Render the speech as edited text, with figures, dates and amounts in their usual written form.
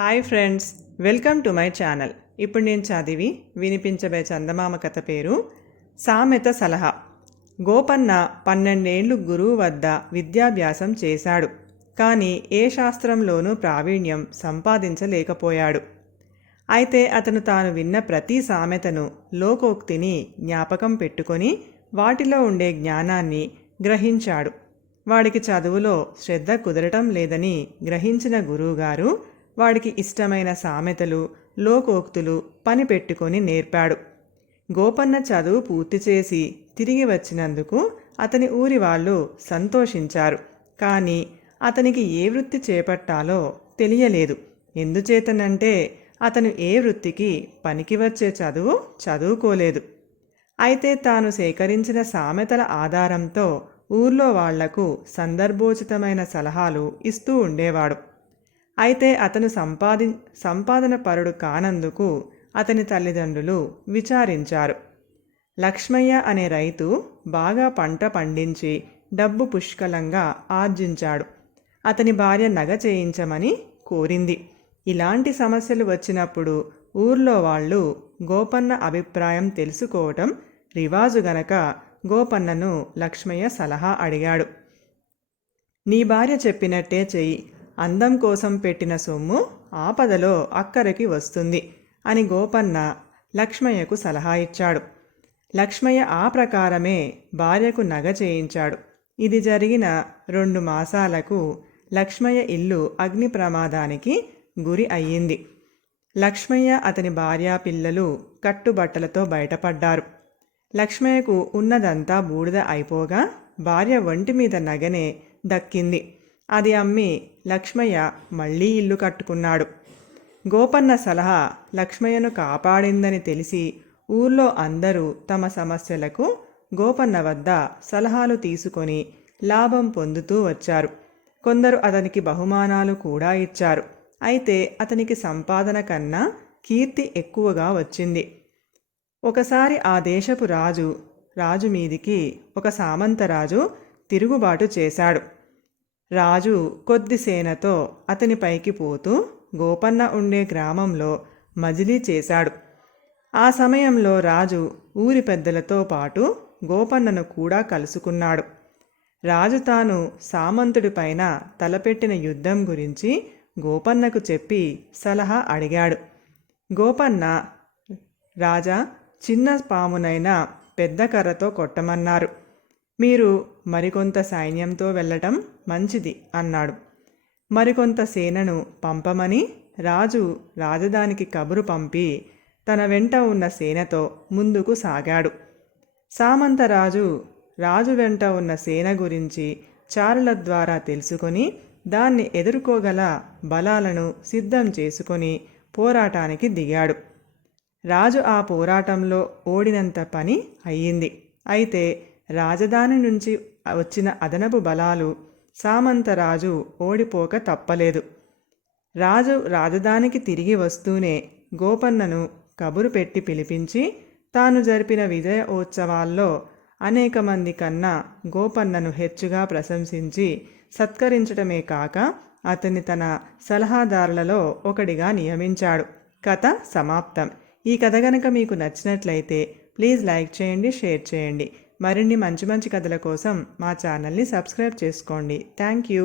Hi friends, welcome to my channel. ఇప్పుడు నేను చదివి వినిపించబోయే చందమామ కథ పేరు సామెత సలహా. గోపన్న 12 ఏళ్ళు గురువు వద్ద విద్యాభ్యాసం చేశాడు. కానీ ఏ శాస్త్రంలోనూ ప్రావీణ్యం సంపాదించలేకపోయాడు. అయితే అతను తాను విన్న ప్రతి సామెతను, లోకోక్తిని జ్ఞాపకం పెట్టుకొని వాటిలో ఉండే జ్ఞానాన్ని గ్రహించాడు. వాడికి చదువులో శ్రద్ధ కుదరటం లేదని గ్రహించిన గురువుగారు వాడికి ఇష్టమైన సామెతలు, లోకోక్తులు పని పెట్టుకొని నేర్పాడు. గోపన్న చదువు పూర్తి చేసి తిరిగి వచ్చినందుకు అతని ఊరి వాళ్ళు సంతోషించారు. కానీ అతనికి ఏ వృత్తి చేపట్టాలో తెలియలేదు. ఎందుచేతనంటే అతను ఏ వృత్తికి పనికి వచ్చే చదువు చదువుకోలేదు. అయితే తాను సేకరించిన సామెతల ఆధారంతో ఊర్లో వాళ్లకు సందర్భోచితమైన సలహాలు ఇస్తూ ఉండేవాడు. అయితే అతను సంపాదన పరుడు కానందుకు అతని తల్లిదండ్రులు విచారించారు. లక్ష్మయ్య అనే రైతు బాగా పంట పండించి డబ్బు పుష్కలంగా ఆర్జించాడు. అతని భార్య నగ చేయించమని కోరింది. ఇలాంటి సమస్యలు వచ్చినప్పుడు ఊర్లో వాళ్ళు గోపన్న అభిప్రాయం తెలుసుకోవటం రివాజు గనక గోపన్నను లక్ష్మయ్య సలహా అడిగాడు. నీ భార్య చెప్పినట్టే చెయ్యి, అందం కోసం పెట్టిన సొమ్ము ఆపదలో అక్కరికి వస్తుంది అని గోపన్న లక్ష్మయ్యకు సలహా ఇచ్చాడు. లక్ష్మయ్య ఆ ప్రకారమే భార్యకు నగ చేయించాడు. ఇది జరిగిన 2 మాసాలకు లక్ష్మయ్య ఇల్లు అగ్ని ప్రమాదానికి గురి అయ్యింది. లక్ష్మయ్య అతని భార్యా పిల్లలు కట్టుబట్టలతో బయటపడ్డారు. లక్ష్మయ్యకు ఉన్నదంతా బూడిద అయిపోగా భార్య ఒంటి మీద నగనే దక్కింది. అది అమ్మి లక్ష్మయ్య మళ్లీ ఇల్లు కట్టుకున్నాడు. గోపన్న సలహా లక్ష్మయ్యను కాపాడిందని తెలిసి ఊర్లో అందరూ తమ సమస్యలకు గోపన్న వద్ద సలహాలు తీసుకొని లాభం పొందుతూ వచ్చారు. కొందరు అతనికి బహుమానాలు కూడా ఇచ్చారు. అయితే అతనికి సంపాదన కన్నా కీర్తి ఎక్కువగా వచ్చింది. ఒకసారి ఆ దేశపు రాజు మీదికి ఒక సామంతరాజు తిరుగుబాటు చేశాడు. రాజు కొద్ది సేనతో అతని పైకి పోతూ గోపన్న ఉండే గ్రామంలో మజిలీ చేశాడు. ఆ సమయంలో రాజు ఊరి పెద్దలతో పాటు గోపన్నను కూడా కలుసుకున్నాడు. రాజు తాను సామంతుడిపైన తలపెట్టిన యుద్ధం గురించి గోపన్నకు చెప్పి సలహా అడిగాడు. గోపన్న, రాజా, చిన్న పామునైనా పెద్ద కర్రతో కొట్టమన్నారు. మీరు మరికొంత సైన్యంతో వెళ్ళటం మంచిది అన్నాడు. మరికొంత సేనను పంపమని రాజు రాజధానికి కబురు పంపి తన వెంట ఉన్న సేనతో ముందుకు సాగాడు. సామంతరాజు రాజు వెంట ఉన్న సేన గురించి చారుల ద్వారా తెలుసుకొని దాన్ని ఎదుర్కోగల బలాలను సిద్ధం చేసుకొని పోరాటానికి దిగాడు. రాజు ఆ పోరాటంలో ఓడినంత పని అయ్యింది. అయితే రాజధాని నుంచి వచ్చిన అదనపు బలాలు సామంతరాజు ఓడిపోక తప్పలేదు. రాజు రాజధానికి తిరిగి వస్తూనే గోపన్నను కబురు పెట్టి పిలిపించి తాను జరిపిన విజయోత్సవాల్లో అనేక మంది కన్నా గోపన్నను హెచ్చుగా ప్రశంసించి సత్కరించటమే కాక అతన్ని తన సలహాదారులలో ఒకడిగా నియమించాడు. కథ సమాప్తం. ఈ కథ గనక మీకు నచ్చినట్లయితే ప్లీజ్ లైక్ చేయండి, షేర్ చేయండి. మరిన్ని మంచి మంచి కథల కోసం మా ఛానల్ని సబ్స్క్రైబ్ చేసుకోండి. Thank you.